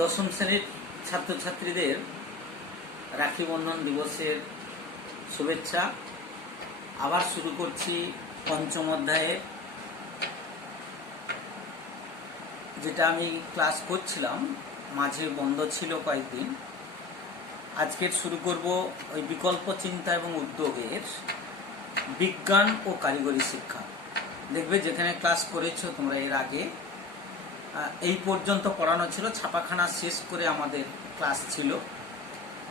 দশম শ্রেণীর ছাত্রছাত্রীদের রাখি বন্ধন দিবসের শুভেচ্ছা। আবার শুরু করছি পঞ্চম অধ্যায়ে, যেটা আমি ক্লাস করছিলাম, মাঝে বন্ধ ছিল কয়েকদিন। আজকের শুরু করব ওই বিকল্প চিন্তা এবং উদ্যোগের বিজ্ঞান ও কারিগরি শিক্ষা। দেখবে যেখানে ক্লাস করেছো তোমরা এর আগে, এই পর্যন্ত পড়ানো ছিল, ছাপাখানা শেষ করে আমাদের ক্লাস ছিল।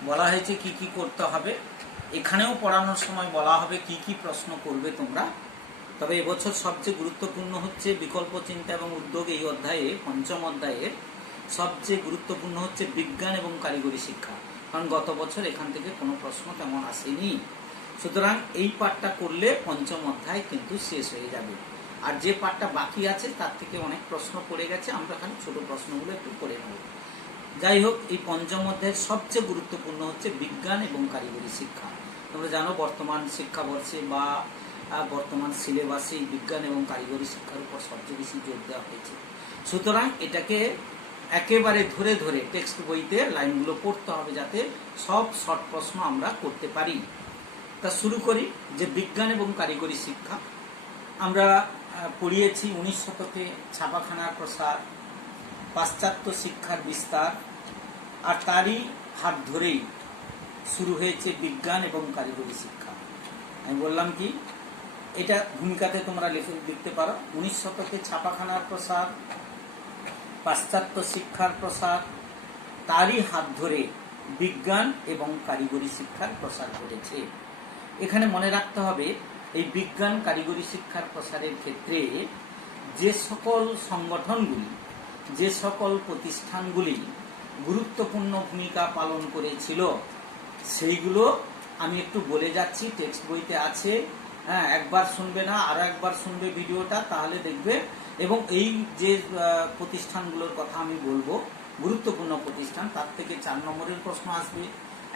বলা হয়েছে কি কি করতে হবে, এখানেও পড়ানোর সময় বলা হবে কি কি প্রশ্ন করবে তোমরা। তবে এবছর সবচেয়ে গুরুত্বপূর্ণ হচ্ছে বিকল্প চিন্তা এবং উদ্যোগ। এই অধ্যায়ে, পঞ্চম অধ্যায়ের সবচেয়ে গুরুত্বপূর্ণ হচ্ছে বিজ্ঞান এবং কারিগরি শিক্ষা, কারণ গত বছর এখান থেকে কোনো প্রশ্ন তেমন আসেনি। সুতরাং এই পাঠটা করলে পঞ্চম অধ্যায় কিন্তু শেষ হয়ে যাবে। আর যে পাঠটা বাকি আছে তার থেকে অনেক প্রশ্ন পড়ে গেছে, আমরা খালি ছোট প্রশ্নগুলো একটু করে নেব। যাই হোক, এই পঞ্চম অধ্যায়ের সবচেয়ে গুরুত্বপূর্ণ হচ্ছে বিজ্ঞান এবং কারিগরি শিক্ষা। তোমরা জানো বর্তমান শিক্ষাবর্ষে বা বর্তমান সিলেবাসে বিজ্ঞান এবং কারিগরি শিক্ষার উপর সবচেয়ে বেশি জোর দেওয়া হয়েছে। সুতরাং এটাকে একেবারে ধরে ধরে টেক্সট বইতে লাইনগুলো পড়তে হবে, যাতে সব শর্ট প্রশ্ন আমরা করতে পারি। তা শুরু করি। যে বিজ্ঞান এবং কারিগরি শিক্ষা, আমরা পড়িয়েছি 19 শতকে ছাপাখানার প্রসার, পাশ্চাত্য শিক্ষার বিস্তার, আর তারই হাত ধরেই শুরু হয়েছে বিজ্ঞান এবং কারিগরি শিক্ষা। আমি বললাম কি, এটা ভূমিকাতে তোমরা লিখতে পারো। 19 শতকে ছাপাখানার প্রসার, পাশ্চাত্য শিক্ষার প্রসার, তারই হাত ধরে বিজ্ঞান এবং কারিগরি শিক্ষার প্রসার ঘটেছে। এখানে মনে রাখতে হবে, এই বিজ্ঞান কারিগরি শিক্ষার প্রসারের ক্ষেত্রে যে সকল সংগঠনগুলি, যে সকল প্রতিষ্ঠানগুলি গুরুত্বপূর্ণ ভূমিকা পালন করেছিল, সেইগুলো আমি একটু বলে যাচ্ছি। টেক্সট বইতে আছে, হ্যাঁ, একবার শুনবে না, আরো একবার শুনবে ভিডিওটা, তাহলে দেখবে। এবং এই যে প্রতিষ্ঠানগুলোর কথা আমি বলবো, গুরুত্বপূর্ণ প্রতিষ্ঠান, তার থেকে 4 নম্বরের প্রশ্ন আসবে,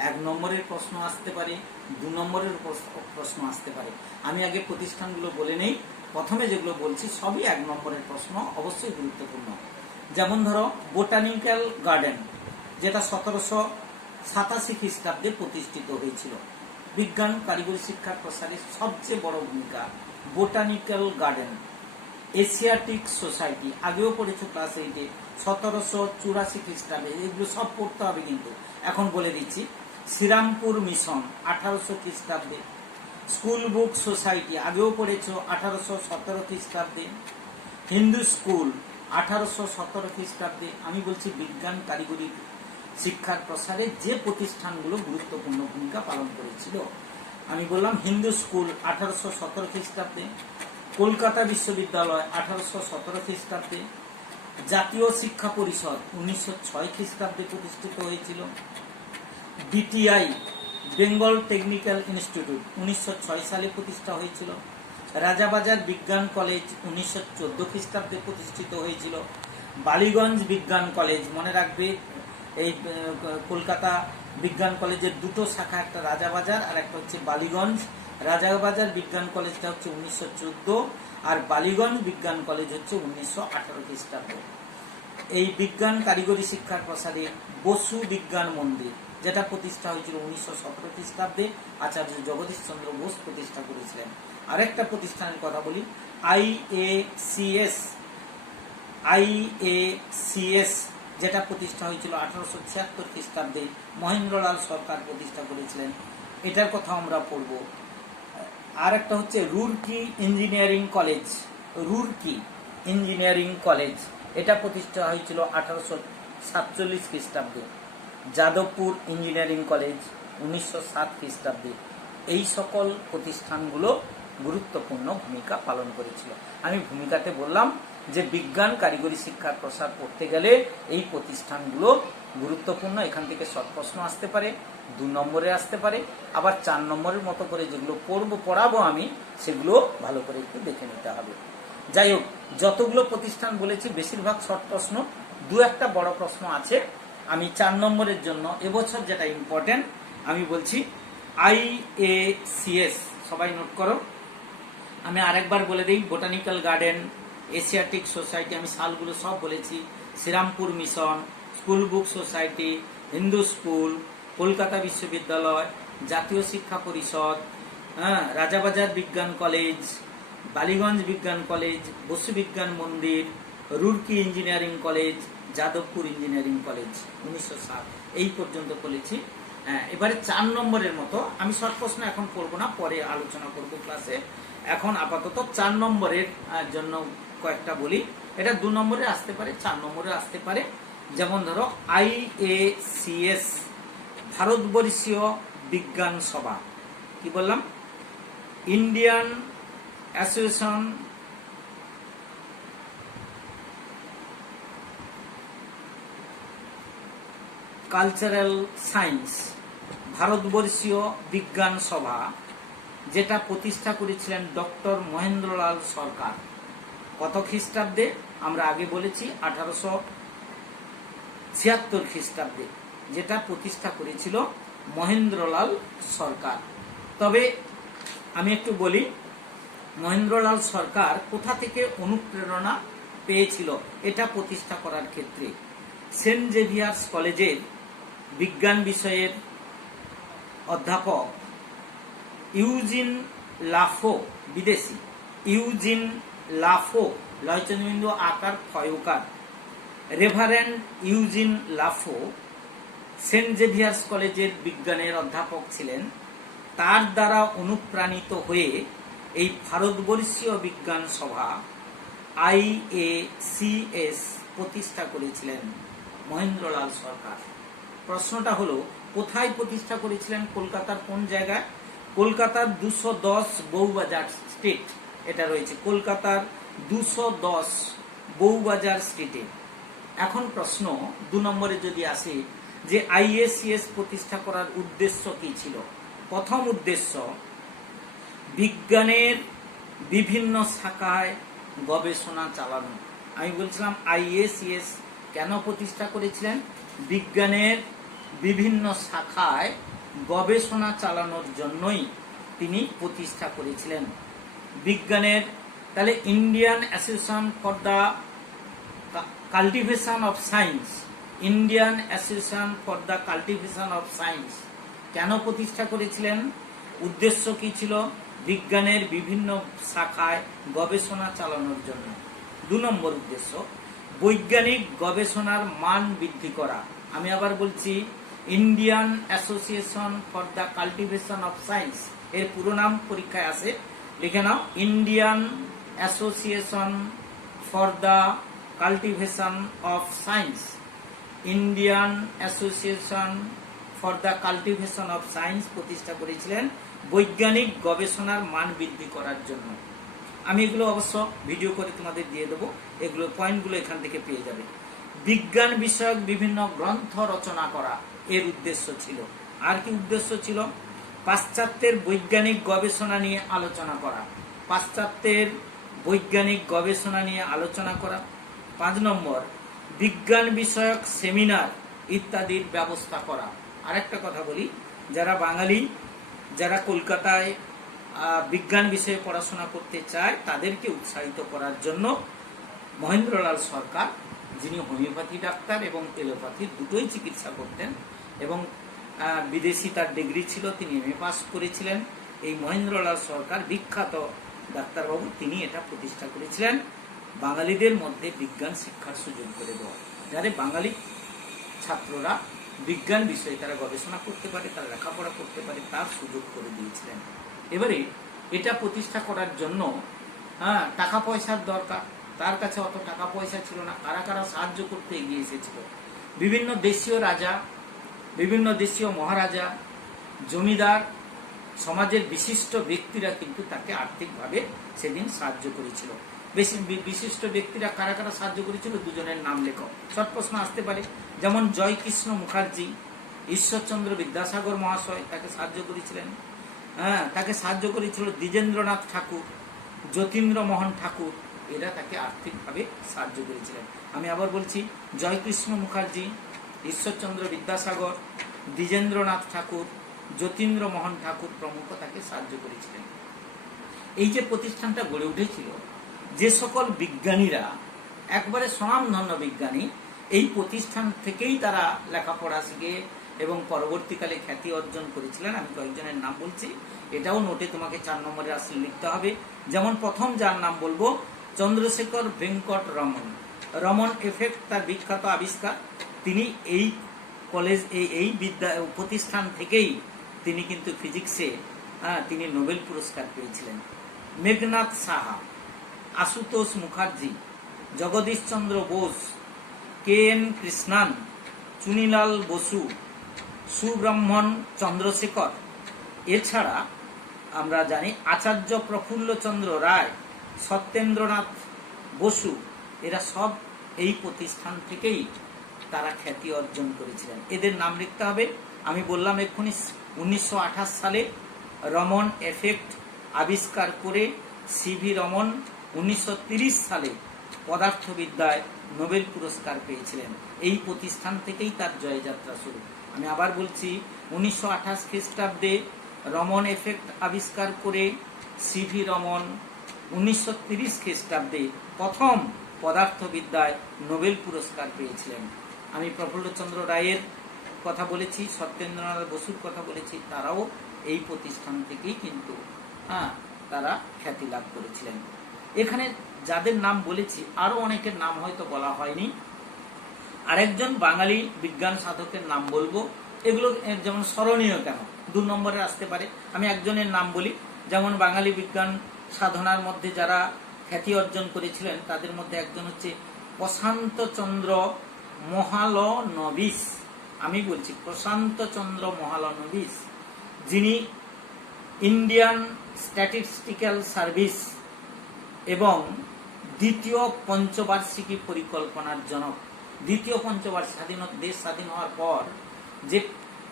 1 নম্বরের প্রশ্ন আসতে পারে, 2 নম্বরের প্রশ্ন আসতে পারে। আমি আগে প্রতিষ্ঠানগুলো বলে নেই। প্রথমে যেগুলো বলছি সবই 1 নম্বরের প্রশ্ন, অবশ্যই গুরুত্বপূর্ণ। যেমন ধরো বোটানিক্যাল গার্ডেন, যেটা 1787 খ্রিস্টাব্দে প্রতিষ্ঠিত হয়েছিল। বিজ্ঞান কারিগরি শিক্ষার প্রসারে সবচেয়ে বড় ভূমিকা বোটানিক্যাল গার্ডেন। এশিয়াটিক সোসাইটি, আগেও পড়েছো ক্লাস 8-এ, 1784 খ্রিস্টাব্দে। এগুলো সব পড়তে হবে কিন্তু, এখন বলে দিচ্ছি। শ্রীরামপুর মিশন 1800 খ্রিস্টাব্দে। স্কুল বুক সোসাইটি, আগেও পড়েছো, 1817 খ্রিস্টাব্দে। হিন্দু স্কুল 1817 খ্রিস্টাব্দে। আমি বলছি বিজ্ঞান কারিগরি শিক্ষার প্রসারে যে প্রতিষ্ঠানগুলো গুরুত্বপূর্ণ ভূমিকা পালন করেছিল। আমি বললাম হিন্দু স্কুল 1817 খ্রিস্টাব্দে, কলকাতা বিশ্ববিদ্যালয় 1817 খ্রিস্টাব্দে, জাতীয় শিক্ষা পরিষদ 1906 খ্রিস্টাব্দে প্রতিষ্ঠিত হয়েছিল, বিটিআই বেঙ্গল টেকনিক্যাল ইনস্টিটিউট 1906 সালে প্রতিষ্ঠা হয়েছিল, রাজাবাজার বিজ্ঞান কলেজ 1914 খ্রিস্টাব্দে প্রতিষ্ঠিত হয়েছিল, বালিগঞ্জ বিজ্ঞান কলেজ, মনে রাখবে এই কলকাতা বিজ্ঞান কলেজের দুটো শাখা, একটা রাজাবাজার আর একটা হচ্ছে বালিগঞ্জ। রাজাবাজার বিজ্ঞান কলেজটা হচ্ছে 1914, আর বালিগঞ্জ বিজ্ঞান কলেজ হচ্ছে 1918 খ্রিস্টাব্দ। এই বিজ্ঞান কারিগরি শিক্ষার প্রসারে বসু বিজ্ঞান মন্দির, যেটা প্রতিষ্ঠা হয়েছিল 1917 খ্রিস্টাব্দে, আচার্য জগদীশ চন্দ্র বোস প্রতিষ্ঠা করেছিলেন। আরেকটা প্রতিষ্ঠানের কথা বলি, আইএসিএস, যেটা প্রতিষ্ঠা হয়েছিল 1876 খ্রিস্টাব্দে, মহেন্দ্রলাল সরকার প্রতিষ্ঠা করেছিলেন। এটার কথা আমরা পড়ব। আর একটা হচ্ছে Roorkee engineering college, Roorkee engineering college, এটা প্রতিষ্ঠা হয়েছিল 1847 খ্রিস্টাব্দে। যাদবপুর ইঞ্জিনিয়ারিং কলেজ 1907 খ্রিস্টাব্দে। এই সকল প্রতিষ্ঠানগুলো গুরুত্বপূর্ণ ভূমিকা পালন করেছিল। আমি ভূমিকাতে বললাম যে বিজ্ঞান কারিগরি শিক্ষার প্রসার করতে গেলে এই প্রতিষ্ঠানগুলো গুরুত্বপূর্ণ। এখান থেকে শর্ট প্রশ্ন আসতে পারে, 2 নম্বরে আসতে পারে, আবার 4 নম্বরের মতো করে যেগুলো পড়াবো আমি, সেগুলো ভালো করে একটু দেখে নিতে হবে। যাই হোক, যতগুলো প্রতিষ্ঠান বলেছি বেশিরভাগ শর্ট প্রশ্ন, 2-1টা বড় প্রশ্ন আছে। আমি 4 নম্বরের জন্য এবছর যেটা ইম্পর্টেন্ট আমি বলছি আইএসিএস, সবাই নোট করো। আমি আরেকবার বলে দিই, বোটানিক্যাল গার্ডেন, এশিয়াটিক সোসাইটি, আমি সালগুলো সব বলেছি, Serampore mission, school book society, Hindu school, Kolkata বিশ্ববিদ্যালয়, জাতীয় শিক্ষা পরিষদ, রাজাবাজার বিজ্ঞান কলেজ, বালিগঞ্জ বিজ্ঞান college, Basu Bigyan Mandir, Roorkee engineering college, Jadavpur engineering college 1907 এই পর্যন্ত বলেছি। এবারে 4 নম্বরের মতো আমি শর্ট প্রশ্ন এখন করবো না, পরে আলোচনা করব ক্লাসে। এখন আপাতত 4 নম্বরের জন্য কয়েকটা বলি। এটা 2 নম্বরে আসতে পারে, 4 নম্বরে আসতে পারে। যেমন ধরো IACS, ভারতবর্ষীয় বিজ্ঞান সভা, কি বললাম, ইন্ডিয়ান অ্যাসোসিয়েশন কালচারাল সায়েন্স, ভারতবর্ষীয় বিজ্ঞান সভা, যেটা প্রতিষ্ঠা করেছিলেন ডক্টর মহেন্দ্রলাল সরকার। কত খ্রিস্টাব্দে? আমরা আগে বলেছি 1876 খ্রিস্টাব্দে, যেটা প্রতিষ্ঠা করেছিল মহেন্দ্রলাল সরকার। তবে আমি একটু বলি, মহেন্দ্রলাল সরকার কোথা থেকে অনুপ্রেরণা পেয়েছিল এটা প্রতিষ্ঠা করার ক্ষেত্রে? সেন্ট জেভিয়ার্স কলেজের বিজ্ঞান বিষয়ের অধ্যাপক ইউজিন লাফো, বিদেশি ইউজিন লাফো, লয়চন্দ্রবিন্দু আকার ক্ষয়কার, reverend Eugene Lafont Saint Xavier's কলেজের বিজ্ঞানের অধ্যাপক ছিলেন। তার দ্বারা অনুপ্রাণিত হয়ে এই ভারতবর্ষীয় বিজ্ঞান সভা IACS প্রতিষ্ঠা করেছিলেন মহেন্দ্রলাল সরকার। প্রশ্নটা হলো, কোথায় প্রতিষ্ঠা করেছিলেন? কলকাতার কোন জায়গায়? কলকাতার 210 বউবাজার স্ট্রিট, এটা রয়েছে কলকাতার 210 বউবাজার স্ট্রিটে। এখন প্রশ্ন 2 নম্বরে যদি আসে যে IACS প্রতিষ্ঠা করার উদ্দেশ্য কি ছিল? প্রথম উদ্দেশ্য, বিজ্ঞানের বিভিন্ন শাখায় গবেষণা চালানো। আমি বলছিলাম IACS কেন প্রতিষ্ঠা করেছিলেন? বিজ্ঞানের বিভিন্ন শাখায় গবেষণা চালানোর জন্যই তিনি প্রতিষ্ঠা করেছিলেন। বিজ্ঞানের, তাহলে Indian Association for the Cultivation of Science, Indian Association for the Cultivation of science কেন প্রতিষ্ঠা করেছিলেন? উদ্দেশ্য কি ছিল? বিজ্ঞানের বিভিন্ন শাখায় গবেষণা চালানোর জন্য। 2 নম্বর উদ্দেশ্য, বৈজ্ঞানিক গবেষণার মান বৃদ্ধি করা। আমি আবার বলছি, Indian Association for the Cultivation of Science এর পুরো নাম পরীক্ষায় আসে, লিখে নাও, Indian Association for the Cultivation of Science. Indian Association for the Cultivation of Science প্রতিষ্ঠা করেছিলেন বৈজ্ঞানিক গবেষণার মান বৃদ্ধি করার জন্য। আমি এগুলো অবশ্য ভিডিও করে তোমাদের দিয়ে দেবো, এগুলো পয়েন্টগুলো এখান থেকে পেয়ে যাবে। বিজ্ঞান বিষয়ক বিভিন্ন গ্রন্থ রচনা করা এর উদ্দেশ্য ছিল। আর কি উদ্দেশ্য ছিল? পাশ্চাত্যের বৈজ্ঞানিক গবেষণা নিয়ে আলোচনা করা, পাশ্চাত্যের বৈজ্ঞানিক গবেষণা নিয়ে আলোচনা করা। 5 নম্বর, বিজ্ঞান বিষয়ক সেমিনার ইত্যাদির ব্যবস্থা করা। আরেকটা কথা বলি, যারা বাঙালি, যারা কলকাতায় বিজ্ঞান বিষয়ে পড়াশোনা করতে চায়, তাদেরকে উৎসাহিত করার জন্য মহেন্দ্রলাল সরকার, যিনি হোমিওপ্যাথি ডাক্তার এবং এলোপ্যাথি দুটোই চিকিৎসা করতেন এবং বিদেশি তার ডিগ্রি ছিল, তিনি MA পাস করেছিলেন, এই মহেন্দ্রলাল সরকার বিখ্যাত ডাক্তারবাবু, তিনি এটা প্রতিষ্ঠা করেছিলেন বাঙালিদের মধ্যে বিজ্ঞান শিক্ষার সুযোগ করে দেওয়া, যাতে বাঙালি ছাত্ররা বিজ্ঞান বিষয়ে তারা গবেষণা করতে পারে, তারা লেখাপড়া করতে পারে, তার সুযোগ করে দিয়েছিলেন। এবারে এটা প্রতিষ্ঠা করার জন্য টাকা পয়সার দরকার, তার কাছে অত টাকা পয়সা ছিল না। কারা কারা সাহায্য করতে এগিয়ে এসেছিল? বিভিন্ন দেশীয় রাজা, বিভিন্ন দেশীয় মহারাজা, জমিদার, সমাজের বিশিষ্ট ব্যক্তিরা কিন্তু তাকে আর্থিকভাবে সেদিন সাহায্য করেছিল। বিশিষ্ট ব্যক্তিরা কারা কারা সাহায্য করেছিল? 2 জনের নাম লেখো, শর্ট প্রশ্ন আসতে পারে। যেমন জয়কৃষ্ণ মুখার্জি, ঈশ্বরচন্দ্র বিদ্যাসাগর মহাশয় তাকে সাহায্য করেছিলেন। তাকে সাহায্য করেছিল দ্বিজেন্দ্রনাথ ঠাকুর, যতীন্দ্রমোহন ঠাকুর, এরা তাকে আর্থিকভাবে সাহায্য করেছিলেন। আমি আবার বলছি, জয়কৃষ্ণ মুখার্জি, ঈশ্বরচন্দ্র বিদ্যাসাগর, দ্বিজেন্দ্রনাথ ঠাকুর, যতীন্দ্রমোহন ঠাকুর প্রমুখ তাকে সাহায্য করেছিলেন। এই যে প্রতিষ্ঠানটা গড়ে উঠেছিল, যে সকল বিজ্ঞানীরা একবারে স্বনামধন্য বিজ্ঞানী, এই প্রতিষ্ঠান থেকেই তারা লেখাপড়া শিখে এবং পরবর্তীকালে খ্যাতি অর্জন করেছিলেন। আমি কয়েকজনের নাম বলছি, এটাও নোটে তোমাকে 4 নম্বরে আসলে লিখতে হবে। যেমন প্রথম যার নাম বলবো, চন্দ্রশেখর ভেঙ্কট রমন। রমন এফেক্ট তার বিখ্যাত আবিষ্কার। তিনি এই কলেজ এই প্রতিষ্ঠান থেকেই তিনি কিন্তু ফিজিক্সে তিনি নোবেল পুরস্কার পেয়েছিলেন। Meghnad Saha, Ashutosh Mukherjee, Jagadish Chandra Bose, K N Krishnan, Chunilal Basu, Subramanya Chandrashekhar. এছাড়া আমরা জানি আচার্য প্রফুল্লচন্দ্র রায়, সত্যেন্দ্রনাথ বসু, এরা সব এই প্রতিষ্ঠান থেকেই তারা খ্যাতি অর্জন করেছিলেন। এদের নাম লিখতে হবে। আমি বললাম এক্ষুনি 1928 সালে রমন এফেক্ট আবিষ্কার করে সিভি রমন 1930 সালে পদার্থবিদ্যায় নোবেল পুরস্কার পেয়েছিলেন। এই প্রতিষ্ঠান থেকেই তার জয়যাত্রা শুরু। আমি আবার বলছি, 1928 খ্রিস্টাব্দে রমন এফেক্ট আবিষ্কার করে সিভি রমন 1930 খ্রিস্টাব্দে প্রথম পদার্থবিদ্যায় নোবেল পুরস্কার পেয়েছিলেন। আমি প্রফুল্লচন্দ্র রায়ের কথা বলেছি, সত্যেন্দ্রনাথ বসুর কথা বলেছি, তারাও এই প্রতিষ্ঠান থেকেই কিন্তু তারা খ্যাতি লাভ করেছিলেন। এখানে যাদের নাম বলেছি আরো অনেকের নাম হয়তো বলা হয়নি। আরেকজন বাঙালি বিজ্ঞান সাধকের নাম বলবো। এগুলো যেমন স্মরণীয় কেন 2 নম্বরে আসতে পারে। আমি একজনের নাম বলি, যেমন বাঙালি বিজ্ঞান সাধনার মধ্যে যারা খ্যাতি অর্জন করেছিলেন তাদের মধ্যে একজন হচ্ছে প্রশান্ত চন্দ্র মহালনবিশ। আমি বলছি প্রশান্ত চন্দ্র মহালনবিশ, যিনি ইন্ডিয়ান স্ট্যাটিস্টিক্যাল সার্ভিস এবং দ্বিতীয় পঞ্চবার্ষিকী পরিকল্পনার জনক। দ্বিতীয় পঞ্চবার্ষিকী দেশ স্বাধীন হওয়ার পর যে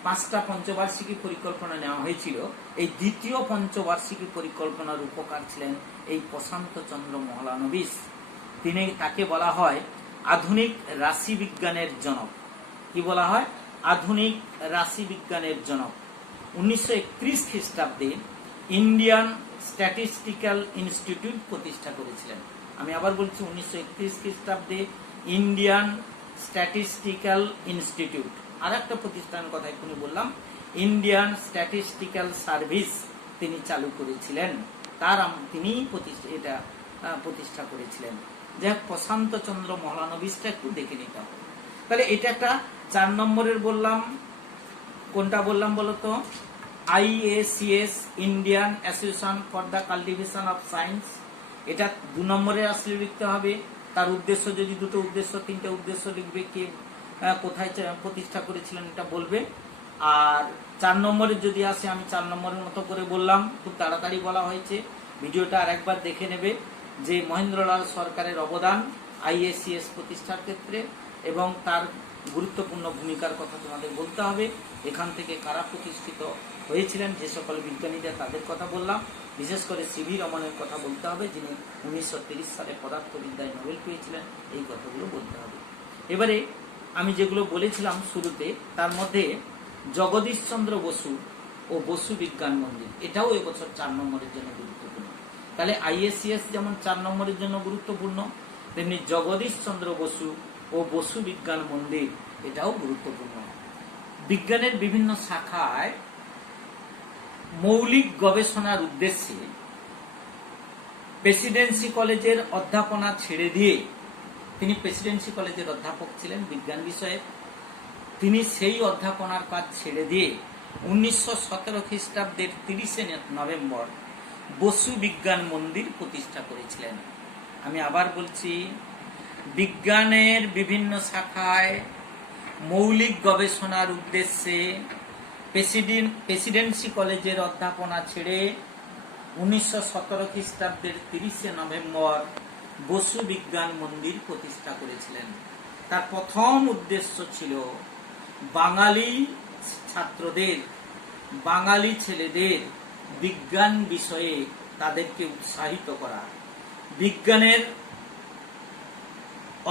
5টা পঞ্চবার্ষিকী পরিকল্পনা নেওয়া হয়েছিল, এই দ্বিতীয় পঞ্চবার্ষিকী পরিকল্পনার উপকার ছিলেন এই প্রশান্ত চন্দ্র মহলানবিশ। তাকে বলা হয় আধুনিক রাশি বিজ্ঞানের জনক। কি বলা হয়? আধুনিক রাশি বিজ্ঞানের জনক। 1931 খ্রিস্টাব্দে ইন্ডিয়ান স্ট্যাটিস্টিক্যাল ইনস্টিটিউট প্রতিষ্ঠা করেছিলেন। আমি আবার বলছি 1931 খ্রিস্টাব্দে ইন্ডিয়ান স্ট্যাটিস্টিক্যাল ইনস্টিটিউট। আর একটা প্রতিষ্ঠানের কথা এক্ষুনি বললাম, ইন্ডিয়ান স্ট্যাটিস্টিক্যাল সার্ভিস তিনি চালু করেছিলেন। তিনি এটা প্রতিষ্ঠা করেছিলেন। যাই হোক, প্রশান্ত চন্দ্র মহলানবিশটা একটু দেখে নিতে হবে। তাহলে এটা একটা 4 নম্বরের বললাম। কোনটা বললাম বলতো? IACS, Indian Association for the Cultivation of science. এটা 2 নম্বরে আসলে লিখতে হবে। তার উদ্দেশ্য, যদি 2টো উদ্দেশ্য 3টে উদ্দেশ্য লিখবে, কে কোথায় প্রতিষ্ঠা করেছিলেন এটা বলবে। আর 4 নম্বরে যদি আসে, আমি 4 নম্বরের মতো করে বললাম, খুব তাড়াতাড়ি বলা হয়েছে, ভিডিওটা আরেকবার দেখে নেবে, যে মহেন্দ্রলাল সরকারের অবদান IACS প্রতিষ্ঠার ক্ষেত্রে এবং তার গুরুত্বপূর্ণ ভূমিকার কথা তোমাদের বলতে হবে। এখান থেকে কারা প্রতিষ্ঠিত হয়েছিলেন, যে সকল বিজ্ঞানীরা, তাদের কথা বললাম। বিশেষ করে সিভি রমনের কথা বলতে হবে, যিনি 1930 সালে পদার্থবিদ্যায় নোবেল পেয়েছিলেন। এই কথাগুলো বলতে হবে। এবারে আমি যেগুলো বলেছিলাম শুরুতে, তার মধ্যে জগদীশ চন্দ্র বসু ও বসু বিজ্ঞান মন্দির, এটাও এবছর 4 নম্বরের জন্য গুরুত্বপূর্ণ। তাহলে IACS যেমন 4 নম্বরের জন্য গুরুত্বপূর্ণ, তেমনি জগদীশ চন্দ্র বসু ও বসু বিজ্ঞান মন্দির এটাও গুরুত্বপূর্ণ। বিজ্ঞানের বিভিন্ন শাখায় মৌলিক গবেষণার উদ্দেশ্যে প্রেসিডেন্সি কলেজের অধ্যাপনা ছেড়ে দিয়ে, তিনি প্রেসিডেন্সি কলেজের অধ্যাপক ছিলেন বিজ্ঞান বিষয়ে, তিনি সেই অধ্যাপনার কাজ ছেড়ে দিয়ে 1917 খ্রিস্টাব্দের 30 নভেম্বর বসু বিজ্ঞান মন্দির প্রতিষ্ঠা করেছিলেন। আমি আবার বলছি, বিজ্ঞানের বিভিন্ন শাখায় মৌলিক গবেষণার উদ্দেশ্যে প্রেসিডেন্সি কলেজের অধ্যাপনা ছেড়ে 1917 খ্রিস্টাব্দের 30 নভেম্বর বসু বিজ্ঞান মন্দির প্রতিষ্ঠা করেছিলেন। তার প্রথম উদ্দেশ্য ছিল বাঙালি ছাত্রদের, বাঙালি ছেলেদের বিজ্ঞান বিষয়ে তাদেরকে উৎসাহিত করা, বিজ্ঞানের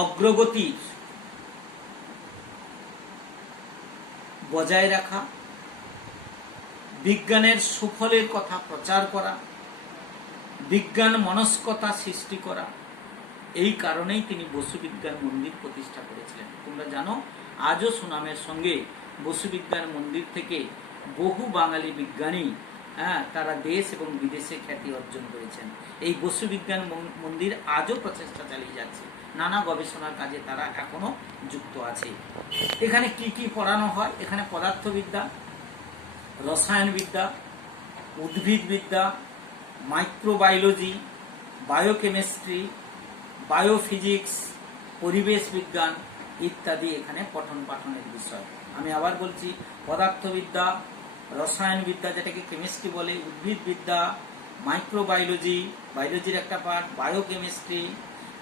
অগ্রগতি বজায় রাখা, বিজ্ঞানের সুফলের কথা প্রচার করা, বিজ্ঞান মনস্কতা সৃষ্টি করা, এই কারণেই তিনি বসু বিজ্ঞান মন্দির প্রতিষ্ঠা করেছিলেন। তোমরা জানো আজও সুনামের সঙ্গে বসু বিজ্ঞান মন্দির থেকে বহু বাঙালি বিজ্ঞানী তারা দেশ এবং বিদেশে খ্যাতি অর্জন করেছেন। এই বসু বিজ্ঞান মন্দির আজও প্রচেষ্টা চালিয়ে যাচ্ছে, নানা গবেষণার কাজে তারা এখনো যুক্ত আছে। এখানে কি কি পড়ানো হয়? এখানে পদার্থবিদ্যা, রসায়নবিদ্যা, উদ্ভিদবিদ্যা, মাইক্রোবায়োলজি, বায়োকেমিস্ট্রি, বায়োফিজিক্স, পরিবেশ বিজ্ঞান ইত্যাদি এখানে পঠন পাঠনের বিষয়। আমি আবার বলছি, পদার্থবিদ্যা, রসায়নবিদ্যা যেটাকে কেমিস্ট্রি বলে, উদ্ভিদবিদ্যা, মাইক্রোবায়োলজি, বায়োলজির একটা পার্ট, বায়োকেমিস্ট্রি,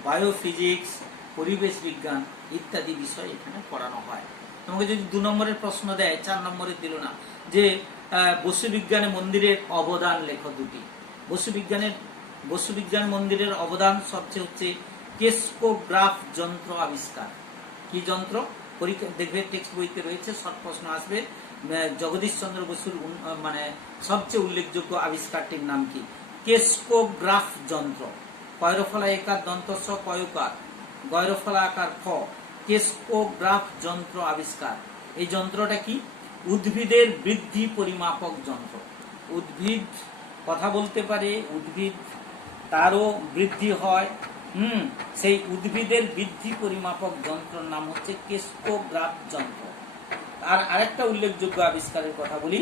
বায়োফিজিক্স, পরিবেশ বিজ্ঞান ইত্যাদি বিষয় এখানে পড়ানো হয়। তোমাকে যদি 2 নম্বরের প্রশ্ন দেয়, 4 নম্বরের দিল না, যে বসু বিজ্ঞান মন্দিরের অবদান লেখো দুটি। বসু বিজ্ঞান মন্দিরের অবদান সবচেয়ে হচ্ছে কেসকোগ্রাফ যন্ত্র আবিষ্কার। কি যন্ত্র? পরীক্ষা দেখবে টেক্সট বইতে রয়েছে, শর্ট প্রশ্ন আসবে। জগদীশ চন্দ্র বসুর মানে সবচেয়ে উল্লেখযোগ্য আবিষ্কারটির নাম কি? কেসকোগ্রাফ যন্ত্র। কয়রফলা একার দন্তস্ব কয়কার, গয়রফলা আকার খ, কেসকোগ্রাফ যন্ত্র আবিষ্কার। এই যন্ত্রটা কি? উদ্ভিদের বৃদ্ধি পরিমাপক যন্ত্র। উদ্ভিদ কথা বলতে পারে, উদ্ভিদ তারও বৃদ্ধি হয়, সেই উদ্ভিদের বৃদ্ধি পরিমাপক যন্ত্রের নাম হচ্ছে কেসকোগ্রাফ যন্ত্র। আর আরেকটা উল্লেখযোগ্য আবিষ্কারের কথা বলি,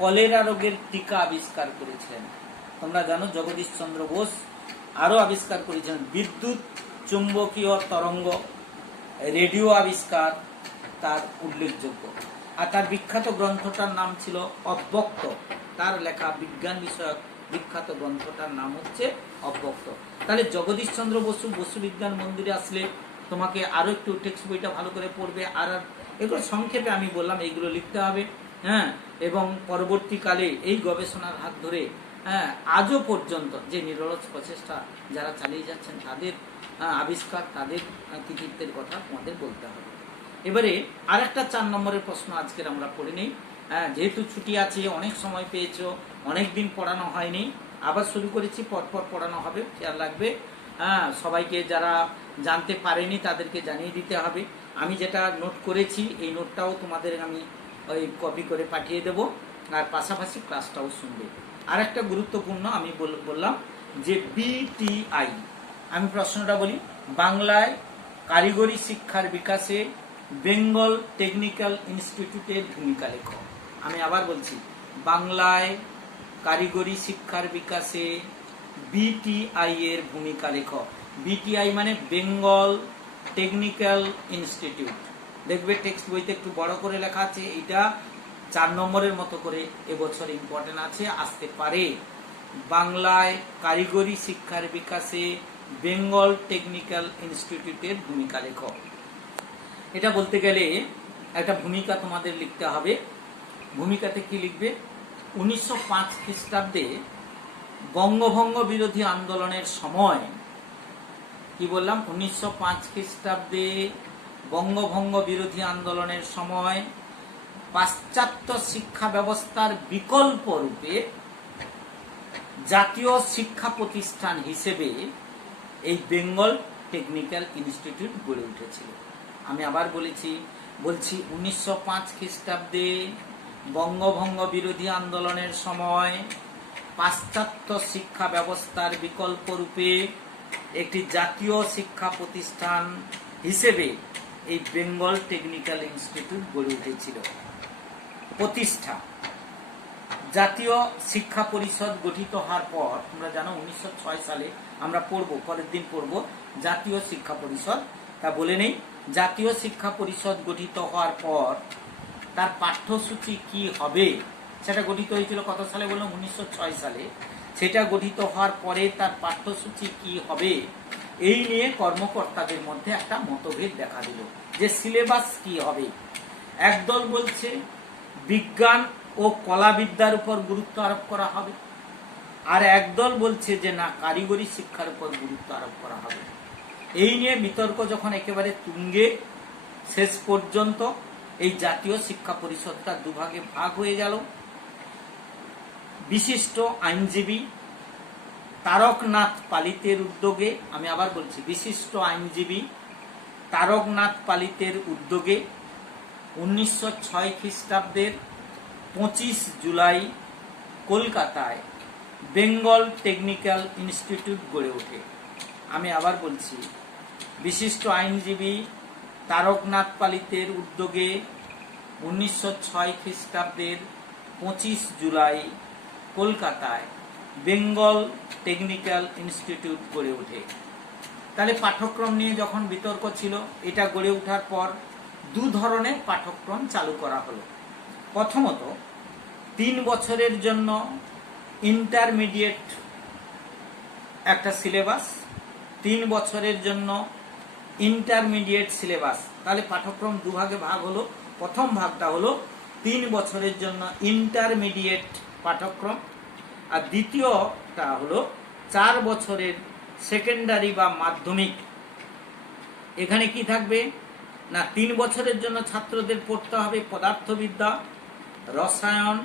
কলেরা রোগের টিকা আবিষ্কার করেছিলেন। তোমরা জানো জগদীশ চন্দ্র বোস আরো আবিষ্কার করেছিলেন বিদ্যুৎ চুম্বকীয় তরঙ্গ, রেডিও আবিষ্কার তার উল্লেখযোগ্য। আর তার বিখ্যাত গ্রন্থটার নাম ছিল অব্যক্ত। তার লেখা বিজ্ঞান বিষয়ক বিখ্যাত গ্রন্থটার নাম হচ্ছে অব্যক্ত। তাহলে জগদীশ চন্দ্র বসু বসু বিজ্ঞান মন্দিরে আসলে তোমাকে আরো একটু টেক্সট বইটা ভালো করে পড়বে। আর এগুলো সংক্ষেপে আমি বললাম, এইগুলো লিখতে হবে। এবং পরবর্তীকালে এই গবেষণার হাত ধরে আজও পর্যন্ত যে নিরলস প্রচেষ্টা যারা চালিয়ে যাচ্ছেন, তাদের আবিষ্কার, তাদের কৃতিত্বের কথা তোমাদের বলতে হবে। এবারে আর একটা 4 নম্বরের প্রশ্ন আজকের আমরা পড়ে নেই। যেহেতু ছুটি আছে, অনেক সময় পেয়েছো, অনেক দিন পড়ানো হয়নি, আবার শুরু করেছি, পরপর পড়ানো হবে, খেয়াল রাখবে। সবাইকে যারা জানতে পারেনি তাদেরকে জানিয়ে দিতে হবে। আমি যেটা নোট করেছি এই নোটটাও তোমাদের আমি ওই কপি করে পাঠিয়ে দেব, আর পাশাপাশি ক্লাসটাও শুনবে। আর একটা গুরুত্বপূর্ণ আমি বললাম যে বিটিআই, আমি প্রশ্নটা বলি, বাংলায় কারিগরি শিক্ষার বিকাশে বেঙ্গল টেকনিক্যাল ইনস্টিটিউটের ভূমিকা লেখো। আমি আবার বলছি, বাংলায় কারিগরি শিক্ষার বিকাশে বিটিআই এর ভূমিকা লেখো। বিটিআই মানে বেঙ্গল টেকনিক্যাল ইনস্টিটিউট। দেখবে টেক্সট বইতে একটু বড় করে লেখা আছে, এটা 4 নম্বরের মতো করে এবছর ইম্পর্টেন্ট আছে, আসতে পারে। বাংলায় কারিগরি শিক্ষার বিকাশে বেঙ্গল টেকনিক্যাল ইনস্টিটিউটের ভূমিকা লেখো। এটা বলতে গেলে একটা ভূমিকা তোমাদের লিখতে হবে। ভূমিকাতে কি লিখবে? 1905 খ্রিস্টাব্দে বঙ্গভঙ্গ বিরোধী আন্দোলনের সময়, কি বললাম, 1905 খ্রিস্টাব্দে বঙ্গভঙ্গ বিরোধী আন্দোলনের সময় পাশ্চাত্য শিক্ষা ব্যবস্থার বিকল্প রূপে জাতীয় শিক্ষা প্রতিষ্ঠান হিসেবে এই বেঙ্গল টেকনিক্যাল ইনস্টিটিউট গড়ে উঠেছিল। আমি আবার বলছি 1905 খ্রিস্টাব্দে বঙ্গভঙ্গ বিরোধী আন্দোলনের সময় পাশ্চাত্য শিক্ষা ব্যবস্থার বিকল্প রূপে একটি জাতীয় শিক্ষা প্রতিষ্ঠান হিসেবে এই বেঙ্গল টেকনিক্যাল ইনস্টিটিউট গড়ে উঠেছিল। প্রতিষ্ঠা, জাতীয় শিক্ষা পরিষদ গঠিত হওয়ার পর, তোমরা জানো 1906 সালে আমরা পরের দিন পড়ব জাতীয় শিক্ষা পরিষদ। তা বলে নেই, জাতীয় শিক্ষা পরিষদ গঠিত হওয়ার পর তার পাঠ্যসূচি কি হবে সেটা গঠিত হয়েছিল কত সালে বললাম? 1906 সালে। সেটা গঠিত হওয়ার পরে তার পাঠ্যসূচি কি হবে এই নিয়ে কর্মকর্তাদের মধ্যে একটা মতভেদ দেখা দিল যে সিলেবাস কি হবে। একদল বলছে বিজ্ঞান ও কলাবিদ্যার উপর গুরুত্ব আরোপ করা হবে, আর একদল বলছে যে না, কারিগরি শিক্ষার উপর গুরুত্ব আরোপ করা হবে। এই নিয়ে বিতর্ক যখন একেবারে তুঙ্গে, শেষ পর্যন্ত এই জাতীয় শিক্ষা পরিষদটা দুভাগে ভাগ হয়ে গেল। বিশিষ্ট আইনজীবী তারকনাথ পালিতের উদ্যোগে, আমি আবার বলছি, বিশিষ্ট আইনজীবী তারকনাথ পালিতের উদ্যোগে 1906 খ্রিস্টাব্দের 25 জুলাই কলকাতায় বেঙ্গল টেকনিক্যাল ইনস্টিটিউট গড়ে ওঠে। আমি আবার বলছি, বিশিষ্ট আইনজীবী তারকনাথ পালিতের উদ্যোগে 1906 খ্রিস্টাব্দের 25 জুলাই কলকাতায় বেঙ্গল টেকনিক্যাল ইনস্টিটিউট গড়ে ওঠে। তাহলে পাঠ্যক্রম নিয়ে যখন বিতর্ক ছিল, এটা গড়ে ওঠার পর দু ধরনের পাঠ্যক্রম চালু করা হলো। প্রথমত 3 বছরের জন্য ইন্টারমিডিয়েট একটা সিলেবাস, 3 বছরের জন্য ইন্টারমিডিয়েট সিলেবাস। তাহলে পাঠ্যক্রম দুভাগে ভাগ হলো। প্রথম ভাগটা হলো 3 বছরের জন্য ইন্টারমিডিয়েট পাঠ্যক্রম, আর দ্বিতীয়টা হলো 4 বছরের সেকেন্ডারি বা মাধ্যমিক। এখানে কি থাকবে না, 3 বছরের জন্য ছাত্রদের পড়তে হবে পদার্থবিদ্যা, রসায়ন,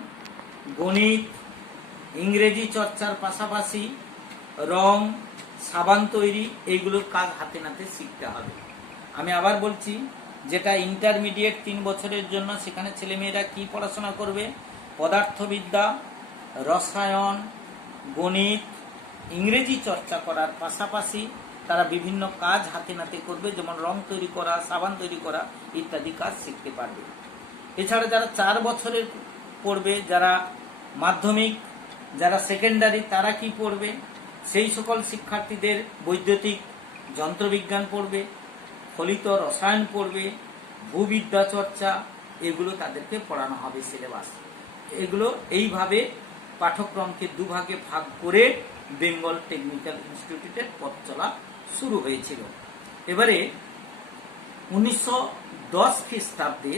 গণিত, ইংরেজি চর্চার পাশাপাশি রং, সাবান তৈরি, এইগুলোর কাজ হাতে নাতে শিখতে হবে। আমি আবার বলছি, যেটা ইন্টারমিডিয়েট 3 বছরের জন্য, সেখানে ছেলেমেয়েরা কি পড়াশোনা করবে? পদার্থবিদ্যা, রসায়ন, গণিত, ইংরেজি চর্চা করার পাশাপাশি তারা বিভিন্ন কাজ হাতে নাতে করবে, যেমন রং তৈরি করা, সাবান তৈরি করা ইত্যাদি কাজ শিখতে পারবে। এছাড়া যারা 4 বছরের পড়বে, যারা মাধ্যমিক, যারা সেকেন্ডারি, তারা কি পড়বে? সেই সকল শিক্ষার্থীদের বৈদ্যুতিক যন্ত্রবিজ্ঞান পড়বে, ফলিত রসায়ন পড়বে, ভূবিদ্যা চর্চা, এগুলো তাদেরকে পড়ানো হবে সিলেবাস। এগুলো এইভাবে পাঠ্যক্রমকে দুভাগে ভাগ করে বেঙ্গল টেকনিক্যাল ইনস্টিটিউটের পথ চলা শুরু হয়েছিল। এবারে 1910 খ্রিস্টাব্দে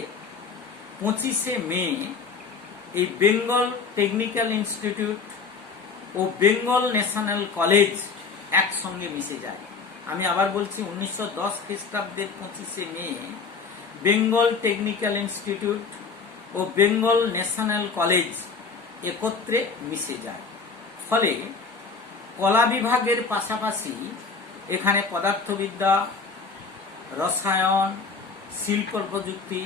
25শে মে এই বেঙ্গল টেকনিক্যাল ইনস্টিটিউট ও বেঙ্গল ন্যাশনাল কলেজ একসঙ্গে মিশে যায়। আমি আবার বলছি, 1910 খ্রিস্টাব্দের 25শে মে বেঙ্গল টেকনিক্যাল ইনস্টিটিউট ও বেঙ্গল ন্যাশনাল কলেজ একত্রে মিশে যায়। ফলে কলা বিভাগের পাশাপাশি এখানে পদার্থবিদ্যা, রসায়ন, শিল্প প্রযুক্তি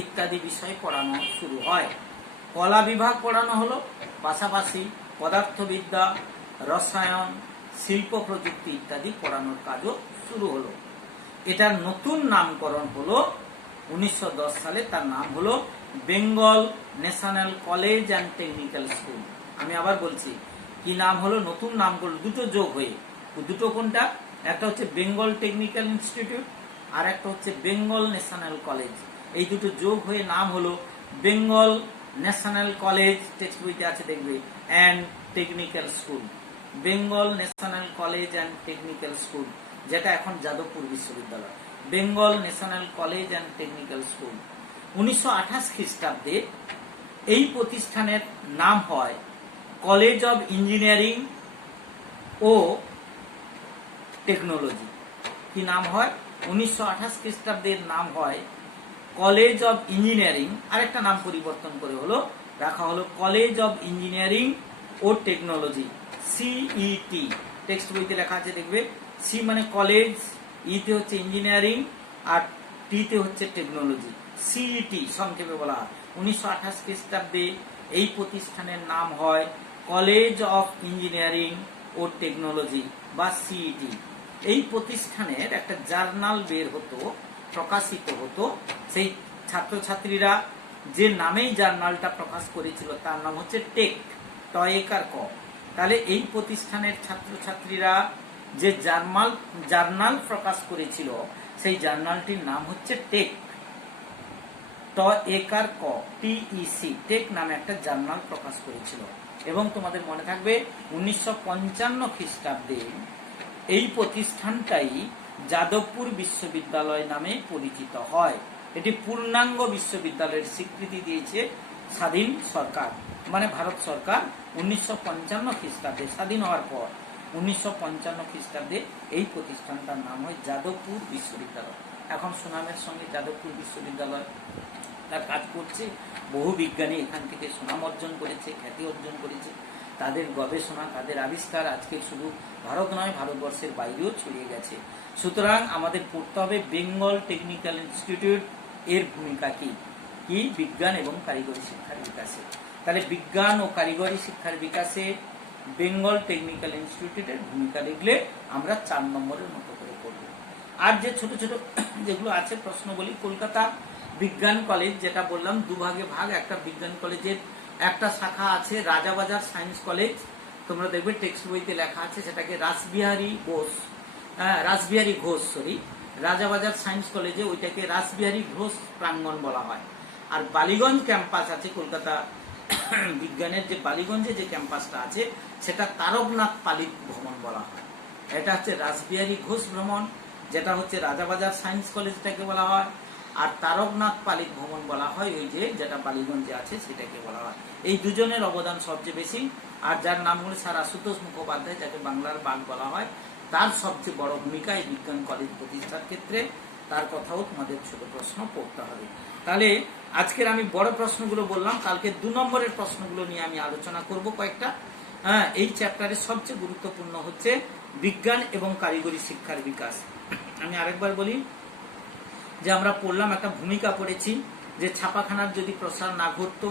ইত্যাদি বিষয় পড়ানো শুরু হয়। কলা বিভাগ পড়ানো হলো, পাশাপাশি পদার্থবিদ্যা, রসায়ন, শিল্প প্রযুক্তি ইত্যাদি পড়ানোর কাজও শুরু হলো। এটার নতুন নামকরণ হলো 1910 সালে, তার নাম হলো Bengal national college and technical school. আমি আবার বলছি, কি নাম হলো? নতুন নাম করলো, দুটো যোগ হয়ে। দুটো কোনটা? একটা হচ্ছে বেঙ্গল টেকনিক্যাল ইনস্টিটিউট, আর একটা হচ্ছে বেঙ্গল ন্যাশনাল কলেজ। এই দুটো যোগ হয়ে নাম হলো বেঙ্গল ন্যাশনাল কলেজ, টেক্সট বইতে আছে দেখবে, and technical school. Bengal national college and technical school, যেটা এখন যাদবপুর বিশ্ববিদ্যালয়। Bengal national college and technical school. 1928 খ্রিস্টাব্দে এই প্রতিষ্ঠানের নাম হয় কলেজ অব ইঞ্জিনিয়ারিং ও টেকনোলজি। কি নাম হয়? 1928 খ্রিস্টাব্দের নাম হয় কলেজ অব ইঞ্জিনিয়ারিং, আরেকটা নাম পরিবর্তন করে রাখা হলো কলেজ অব ইঞ্জিনিয়ারিং ও টেকনোলজি, সিইটি। টেক্সট বইতে লেখা আছে দেখবে, সি মানে কলেজ, ইতে হচ্ছে ইঞ্জিনিয়ারিং, আর টিতে হচ্ছে টেকনোলজি, সিইটি সংক্ষেপে বলা হয়। 1928 খ্রিস্টাব্দে এই প্রতিষ্ঠানের নাম হয় কলেজ অফ ইঞ্জিনিয়ারিং ও টেকনোলজি বা সিইটি। এই প্রতিষ্ঠানের একটা জার্নাল বের হতো, প্রকাশিত হতো। সেই ছাত্রছাত্রীরা যে নামেই জার্নালটা প্রকাশ করেছিল তার নাম হচ্ছে টেক, টয়েকার ক। তাহলে এই প্রতিষ্ঠানের ছাত্রছাত্রীরা যে জার্নাল প্রকাশ করেছিল, সেই জার্নালটির নাম হচ্ছে টেক, টয়েকার ক, টিইসি, টেক নামে একটা জার্নাল প্রকাশ করেছিল। এবং তোমাদের মনে থাকবে 1955 খ্রিস্টাব্দে এই প্রতিষ্ঠানটাই যাদবপুর বিশ্ববিদ্যালয় নামে পরিচিত হয়। এটি পূর্ণাঙ্গ বিশ্ববিদ্যালয়ের স্বীকৃতি দিয়েছে স্বাধীন সরকার, মানে ভারত সরকার 1955 খ্রিস্টাব্দে, স্বাধীন হওয়ার পর 1955 খ্রিস্টাব্দে এই প্রতিষ্ঠানটার নাম হয় যাদবপুর বিশ্ববিদ্যালয়। এখন সুনামের সঙ্গে যাদবপুর বিশ্ববিদ্যালয় তার কাজ করছে। বহু বিজ্ঞানী এখান থেকে সুনাম অর্জন করেছে, খ্যাতি অর্জন করেছে। তাদের গবেষণা, তাদের আবিষ্কার আজকে শুধু ভারত নয়, ভারতবর্ষের বাইরেও ছড়িয়ে গেছে। সুতরাং আমাদের পড়তে হবে বেঙ্গল টেকনিক্যাল ইনস্টিটিউট এর ভূমিকা কি কি বিজ্ঞান এবং কারিগরি শিক্ষার বিকাশে। তাহলে বিজ্ঞান ও কারিগরি শিক্ষার বিকাশে বেঙ্গল টেকনিক্যাল ইনস্টিটিউটের ভূমিকা লিখলে আমরা 4 নম্বরের মতো করে করব। আর যে ছোট ছোট যেগুলো আছে প্রশ্ন বলি, কলকাতা বিজ্ঞান কলেজ, যেটা বললাম দুভাগে ভাগ, একটা বিজ্ঞান কলেজের একটা শাখা আছে রাজাবাজার সায়েন্স কলেজ, তোমরা দেখবে টেক্সট বইতে লেখা আছে সেটাকে রাসবিহারী ঘোষ রাজাবাজার সায়েন্স কলেজে ওইটাকে রাসবিহারী ঘোষ প্রাঙ্গণ বলা হয়। আর বালিগঞ্জ ক্যাম্পাস আছে কলকাতা বিজ্ঞানের, যে বালিগঞ্জে যে ক্যাম্পাসটা আছে সেটা তারকনাথ পালিত ভ্রমণ বলা হয়। এটা হচ্ছে রাসবিহারী ঘোষ ভ্রমণ, যেটা হচ্ছে রাজাবাজার সায়েন্স কলেজটাকে বলা হয়, আর তারকনাথ পালিত ভ্রমণ বলা হয় ওই যে যেটা বালিগঞ্জে আছে সেটাকে বলা হয়। এই দুজনের অবদান সবচেয়ে বেশি। আর যার নাম হলো স্যার আশুতোষ মুখোপাধ্যায়, যাকে বাংলার বাঘ বলা হয়, তার সবচেয়ে বড় ভূমিকা এই বিজ্ঞান কলেজ প্রতিষ্ঠার ক্ষেত্রে। তার কথাও তোমাদের ছোট প্রশ্ন পড়তে হবে। তাহলে আজকের আমি বড় প্রশ্নগুলো বললাম, কালকে 2 নম্বরের প্রশ্নগুলো নিয়ে আমি আলোচনা করব কয়েকটা। এই চ্যাপ্টারের সবচেয়ে গুরুত্বপূর্ণ হচ্ছে বিজ্ঞান এবং কারিগরি শিক্ষার বিকাশ। আমি আরেকবার বলি যে আমরা পড়লাম, একটা ভূমিকা পড়েছি যে ছাপাখানার যদি প্রসার না ঘটতো,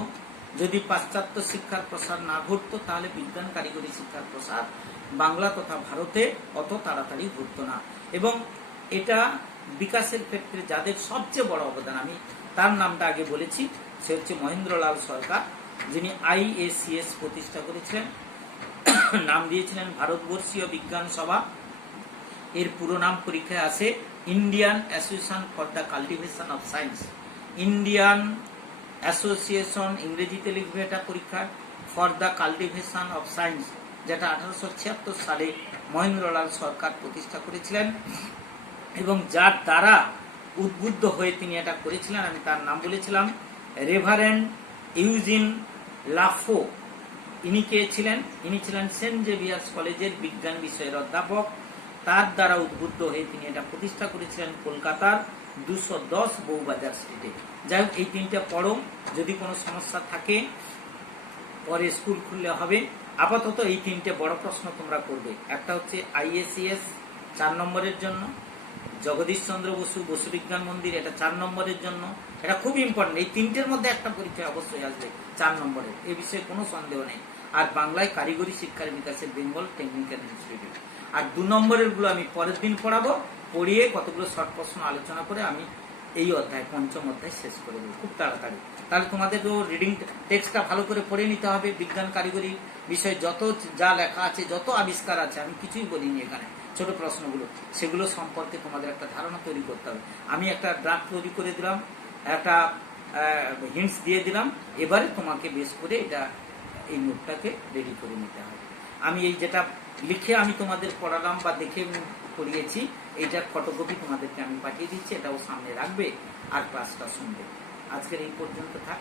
যদি পাশ্চাত্য শিক্ষার প্রসার না ঘটতো, তাহলে বিজ্ঞান কারিগরি শিক্ষার প্রসার বাংলা তথা ভারতে অত তাড়াতাড়ি ঘটতো না। এবং এটা বিকাশের ক্ষেত্রে যাদের সবচেয়ে বড় অবদান, আমি তার নামটা আগে বলেছি, সে হচ্ছে মহেন্দ্রলাল সরকার, যিনি IACS প্রতিষ্ঠা করেছিলেন, নাম দিয়েছিলেন ভারতবর্ষীয় বিজ্ঞান সভা। এর পুরো নাম পরীক্ষায় আসে Indian Association for the Cultivation of Science. Indian association, ইংরেজিতে লিখবে এটা পরীক্ষায়, for the Cultivation of science, যেটা 1876 সালে মহেন্দ্রলাল সরকার প্রতিষ্ঠা করেছিলেন। এবং যার দ্বারা উদ্বুদ্ধ হয়ে তিনি এটা করেছিলেন, আমি তার নাম বলেছিলাম রেভারেন্ড ইউজিন লাফো। ইনি কে ছিলেন? ইনি ছিলেন সেন্ট জেভিয়ার্স কলেজের বিজ্ঞান বিষয়ের অধ্যাপক। তার দ্বারা উদ্বুদ্ধ হয়ে তিনি এটা প্রতিষ্ঠা করেছিলেন কলকাতার 210 বউবাজার স্ট্রিটে। যাই হোক, এই 3টে পড়ো, যদি কোনো সমস্যা থাকে পরে স্কুল খুললে হবে। আপাতত এই 3টে বড় প্রশ্ন তোমরা করবে। একটা হচ্ছে IACS 4 নম্বরের জন্য, জগদীশ চন্দ্র বসু বিজ্ঞান মন্দির, এটা 4 নম্বরের জন্য, এটা খুব ইম্পর্টেন্ট। এই 3টের মধ্যে একটা পরীক্ষা অবশ্যই আসবে 4 নম্বরের, এই বিষয়ে কোনো সন্দেহ নেই। আর বাংলায় কারিগরি শিক্ষার বিকাশের বেঙ্গল টেকনিক্যাল ইনস্টিটিউট। আর 2 নম্বরের গুলো আমি পরের দিন পড়াবো, পড়িয়ে কতগুলো শর্ট প্রশ্ন আলোচনা করে আমি এই অধ্যায় 5ম অধ্যায় শেষ করে দেবো খুব তাড়াতাড়ি। তাহলে তোমাদেরও রিডিং টেক্সটটা ভালো করে পড়ে নিতে হবে। বিজ্ঞান কারিগরি বিষয়ে যত যা লেখা আছে, যত আবিষ্কার আছে, আমি কিছুই বলিনি এখানে, ছোট প্রশ্নগুলো, সেগুলো সম্পর্কে তোমাদের একটা ধারণা তৈরি করতে হবে। আমি একটা ড্রাফট তৈরি করে দিলাম, একটা হিন্টস দিয়ে দিলাম, এবারে তোমাকে বেশ করে এটা এই নোটটাকে রেডি করে নিতে হবে। আমি এই যেটা লিখে আমি তোমাদের পড়ালাম বা দেখে পড়িয়েছি, এইটার ফটোকপি তোমাদেরকে আমি পাঠিয়ে দিচ্ছি, এটাও সামনে রাখবে আর ক্লাসটা শুনবে। আজকের এই পর্যন্ত থাক।